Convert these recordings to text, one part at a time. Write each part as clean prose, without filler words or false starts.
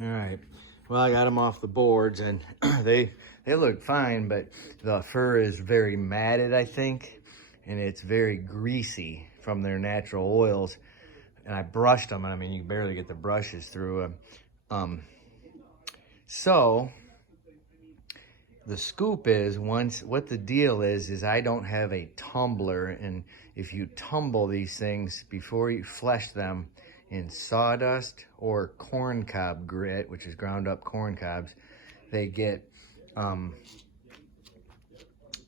All right. Well, I got them off the boards and they look fine, but the fur is very matted, I think, and it's very greasy from their natural oils. And I brushed them, and I mean, you barely get the brushes through them. So the scoop is, what the deal is I don't have a tumbler, and if you tumble these things before you flesh them in sawdust or corn cob grit, which is ground up corn cobs, they get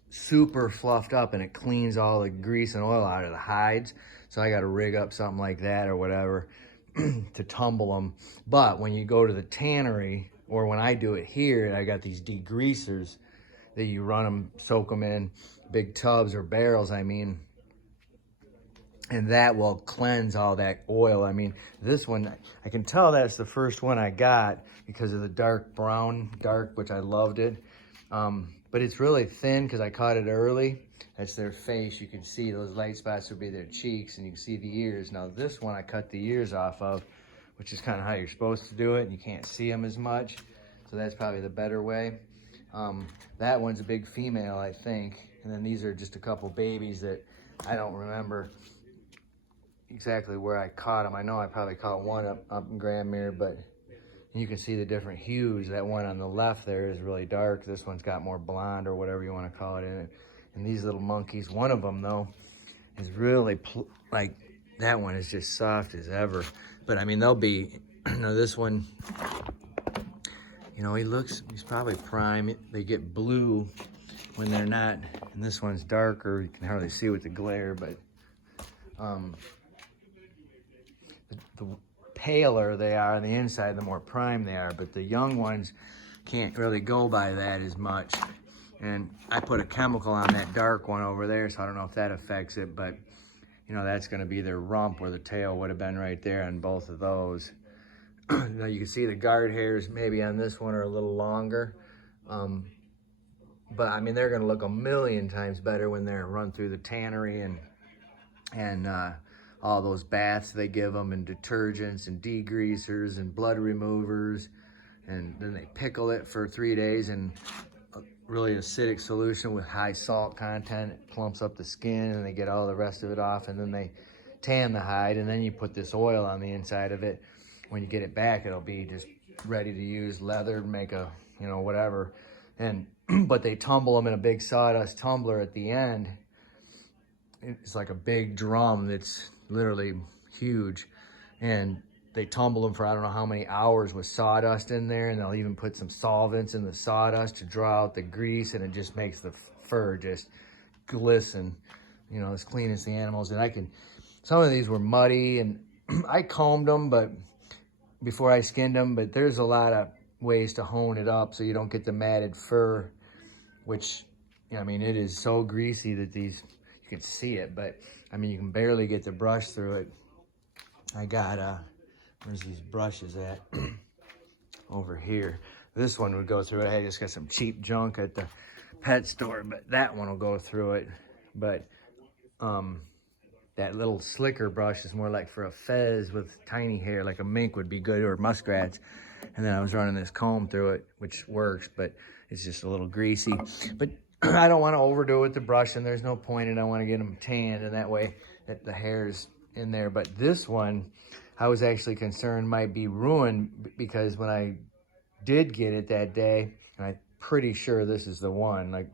super fluffed up, and it cleans all the grease and oil out of the hides. So I got to rig up something like that or whatever to tumble them. But when you go to the tannery, or when I do it here, I got these degreasers that you run them, soak them in big tubs or barrels, I mean, and that will cleanse all that oil. I mean, this one, I can tell that's the first one I got because of the dark brown, which I loved it. But it's really thin because I caught it early. That's their face. You can see those light spots would be their cheeks, and you can see the ears. Now this one I cut the ears off of, which is kind of how you're supposed to do it, and you can't see them as much. So that's probably the better way. That one's a big female, I think. And then these are just a couple babies that I don't remember exactly where I caught them. I know I probably caught one up in Grandmere, but you can see the different hues. That one on the left there is really dark. This one's got more blonde or whatever you want to call it in it. And these little monkeys, one of them though, is really like, that one is just soft as ever. But I mean, they'll be, you know, this one, you know, he's probably prime. They get blue when they're not, and this one's darker. You can hardly see with the glare, but the paler they are on the inside, the more prime they are. But the young ones can't really go by that as much. And I put a chemical on that dark one over there, so I don't know if that affects it, but you know, that's gonna be their rump, where the tail would have been right there on both of those. Now you can see the guard hairs maybe on this one are a little longer. But I mean, they're gonna look a million times better when they're run through the tannery and all those baths they give them, and detergents and degreasers and blood removers. And then they pickle it for 3 days in a really acidic solution with high salt content. It plumps up the skin, and they get all the rest of it off, and then they tan the hide, and then you put this oil on the inside of it. When you get it back, it'll be just ready to use leather, make a, you know, whatever. And but they tumble them in a big sawdust tumbler at the end. It's like a big drum that's literally huge, and they tumble them for I don't know how many hours with sawdust in there, and they'll even put some solvents in the sawdust to draw out the grease, and it just makes the fur just glisten, you know, as clean as the animals. And some of these were muddy, and I combed them, but before I skinned them, but there's a lot of ways to hone it up so you don't get the matted fur, which, I mean, it is so greasy that these, you can see it, but I mean, you can barely get the brush through it. I got, where's these brushes at? Over here. This one would go through it. I just got some cheap junk at the pet store, but that one will go through it. But that little slicker brush is more like for a fez with tiny hair, like a mink would be good, or muskrats. And then I was running this comb through it, which works, but it's just a little greasy. But I don't want to overdo it with the brush, and there's no point in it. I want to get them tanned, and that way the hair's in there. But this one, I was actually concerned might be ruined, because when I did get it that day, and I'm pretty sure this is the one,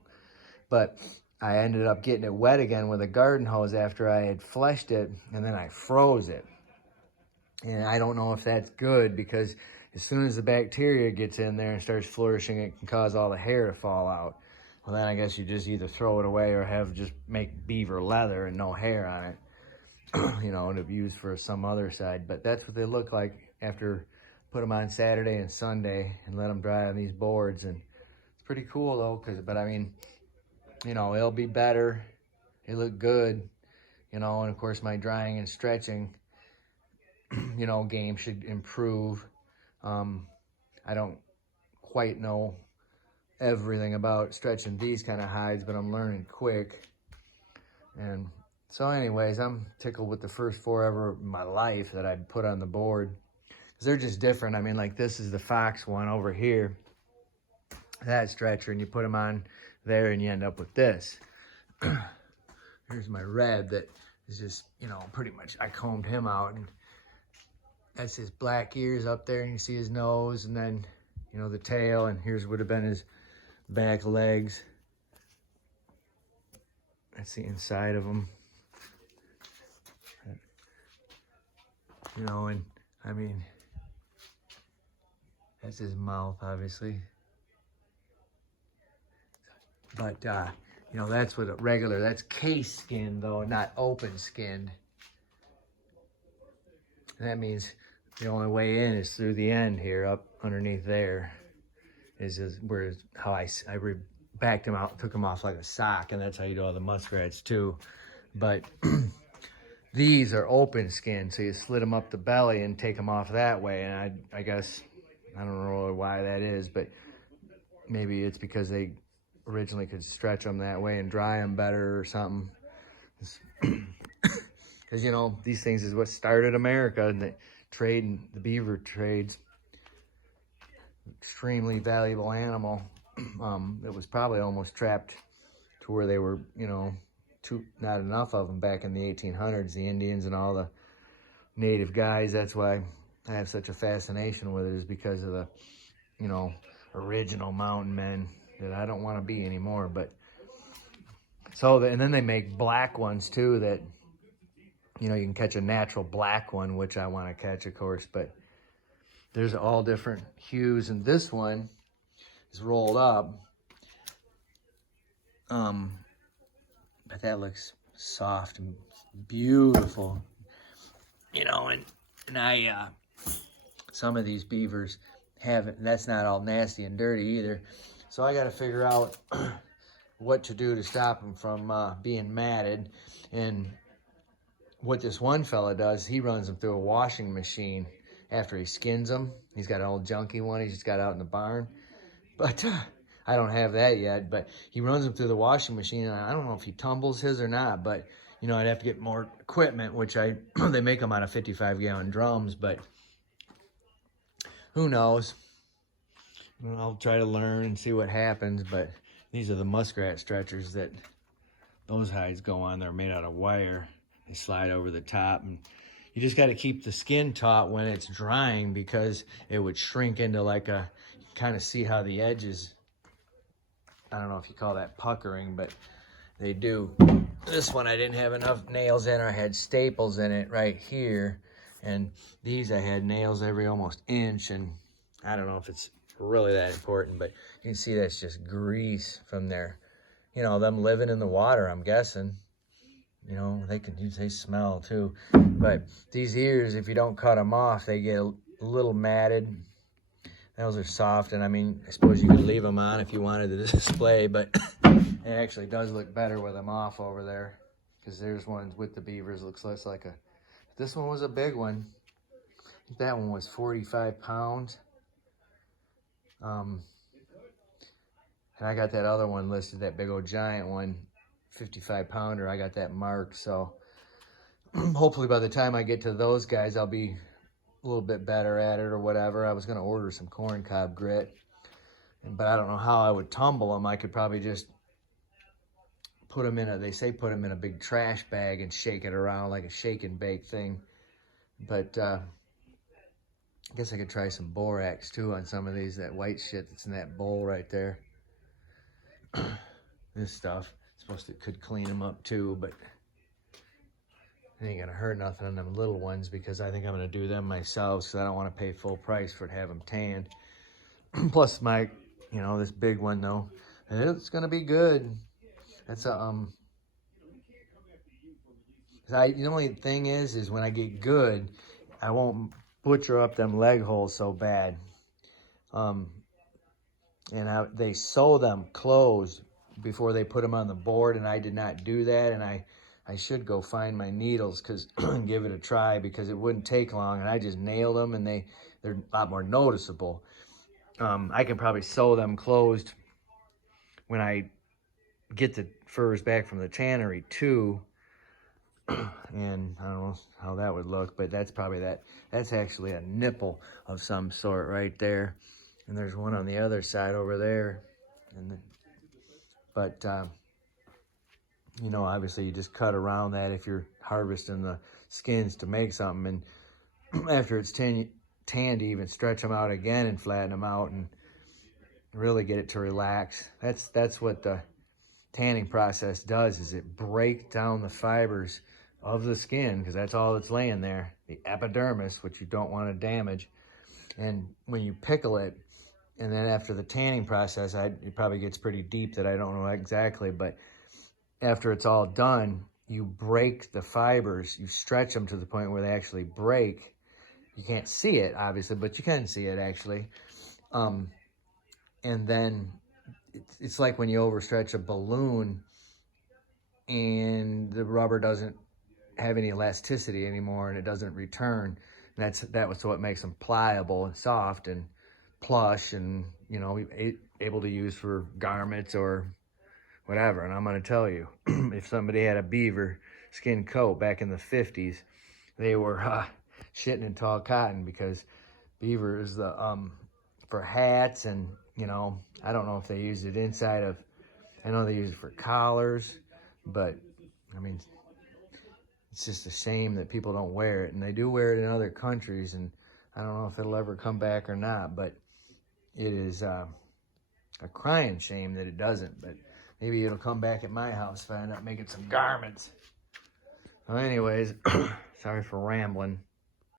but I ended up getting it wet again with a garden hose after I had fleshed it, and then I froze it. And I don't know if that's good, because as soon as the bacteria gets in there and starts flourishing, it can cause all the hair to fall out. Well, then I guess you just either throw it away or just make beaver leather and no hair on it, you know, to use for some other side. But that's what they look like after put them on Saturday and Sunday and let them dry on these boards. And it's pretty cool though, but I mean, you know, it'll be better. They look good, you know, and of course my drying and stretching, you know, game should improve. I don't quite know everything about stretching these kind of hides, but I'm learning quick. And so anyways, I'm tickled with the first 4 ever in my life that I put on the board. They're just different. I mean, like this is the fox one over here, that stretcher, and you put them on there and you end up with this. Here's my red that is just, you know, pretty much, I combed him out, and that's his black ears up there, and you see his nose, and then, you know, the tail, and here's would have been his back legs. That's the inside of him. You know, and I mean, that's his mouth, obviously. But, you know, that's what a regular, that's case skin though, not open skinned. That means the only way in is through the end here, up underneath there, is where how I backed him out, took him off like a sock, and that's how you do all the muskrats too. But these are open skin, so you slit them up the belly and take them off that way. And I guess, I don't know why that is, but maybe it's because they originally could stretch them that way and dry them better or something. Because, you know, these things is what started America, and the trade, and the beaver trades. Extremely valuable animal. It was probably almost trapped to where they were, you know, not enough of them back in the 1800s, the Indians and all the native guys. That's why I have such a fascination with it, is because of the, you know, original mountain men that I don't want to be anymore. But so, and then they make black ones too that, you know, you can catch a natural black one, which I want to catch, of course, but there's all different hues, and this one is rolled up. But that looks soft and beautiful, you know, and I, some of these beavers haven't, that's not all nasty and dirty either. So I got to figure out what to do to stop them from being matted. And what this one fella does, he runs them through a washing machine after he skins them. He's got an old junky one he's just got out in the barn. But I don't have that yet, but he runs them through the washing machine, and I don't know if he tumbles his or not, but, you know, I'd have to get more equipment, which they make them out of 55-gallon drums, but who knows? I'll try to learn and see what happens. But these are the muskrat stretchers that those hides go on. They're made out of wire. They slide over the top, and you just got to keep the skin taut when it's drying, because it would shrink into like a, you kind of see how the edges, I don't know if you call that puckering, but they do. This one I didn't have enough nails in. I had staples in it right here, and these I had nails every almost inch, and I don't know if it's really that important, but you can see that's just grease from there. You know, them living in the water, I'm guessing. You know, they smell too. But these ears, if you don't cut them off, they get a little matted. Those are soft, and I mean, I suppose you could leave them on if you wanted to display, but it actually does look better with them off over there, because there's ones with the beavers, looks less like a, this one was a big one. I think that one was 45 pounds. And I got that other one listed, that big old giant one, 55 pounder. I got that marked, so hopefully by the time I get to those guys, I'll be a little bit better at it or whatever. I was going to order some corn cob grit, but I don't know how I would tumble them. I could probably just put them in they say put them in a big trash bag and shake it around like a shake and bake thing. But I guess I could try some borax too on some of these, that white shit that's in that bowl right there. This stuff could clean them up too, but it ain't gonna hurt nothing on them little ones, because I think I'm gonna do them myself, because I don't want to pay full price for to have them tanned. Plus my, you know, this big one though, it's gonna be good. That's a the only thing is when I get good, I won't butcher up them leg holes so bad. And they sew them closed before they put them on the board, and I did not do that, and I should go find my needles and give it a try, because it wouldn't take long, and I just nailed them, and they're a lot more noticeable. I can probably sew them closed when I get the furs back from the tannery too, And I don't know how that would look, but that's probably that's actually a nipple of some sort right there. And there's one on the other side over there. But you know, obviously you just cut around that if you're harvesting the skins to make something. And after it's tanned, you even stretch them out again and flatten them out and really get it to relax. That's what the tanning process does, is it breaks down the fibers of the skin, because that's all that's laying there, the epidermis, which you don't want to damage. And when you pickle it, and then after the tanning process, it probably gets pretty deep that I don't know exactly, but after it's all done, you break the fibers, you stretch them to the point where they actually break. You can't see it, obviously, but you can see it actually. And then it's like when you overstretch a balloon and the rubber doesn't have any elasticity anymore and it doesn't return. And that was what makes them pliable and soft and plush, and you know, able to use for garments or whatever. And I'm going to tell you, if somebody had a beaver skin coat back in the 50s, they were shitting in tall cotton, because beaver is the for hats, and you know, I don't know if they use it inside of, I know they use it for collars, but I mean, it's just a shame that people don't wear it. And they do wear it in other countries, and I don't know if it'll ever come back or not, but it is a crying shame that it doesn't. But maybe it'll come back at my house if I end up making some garments. Well, anyways, sorry for rambling.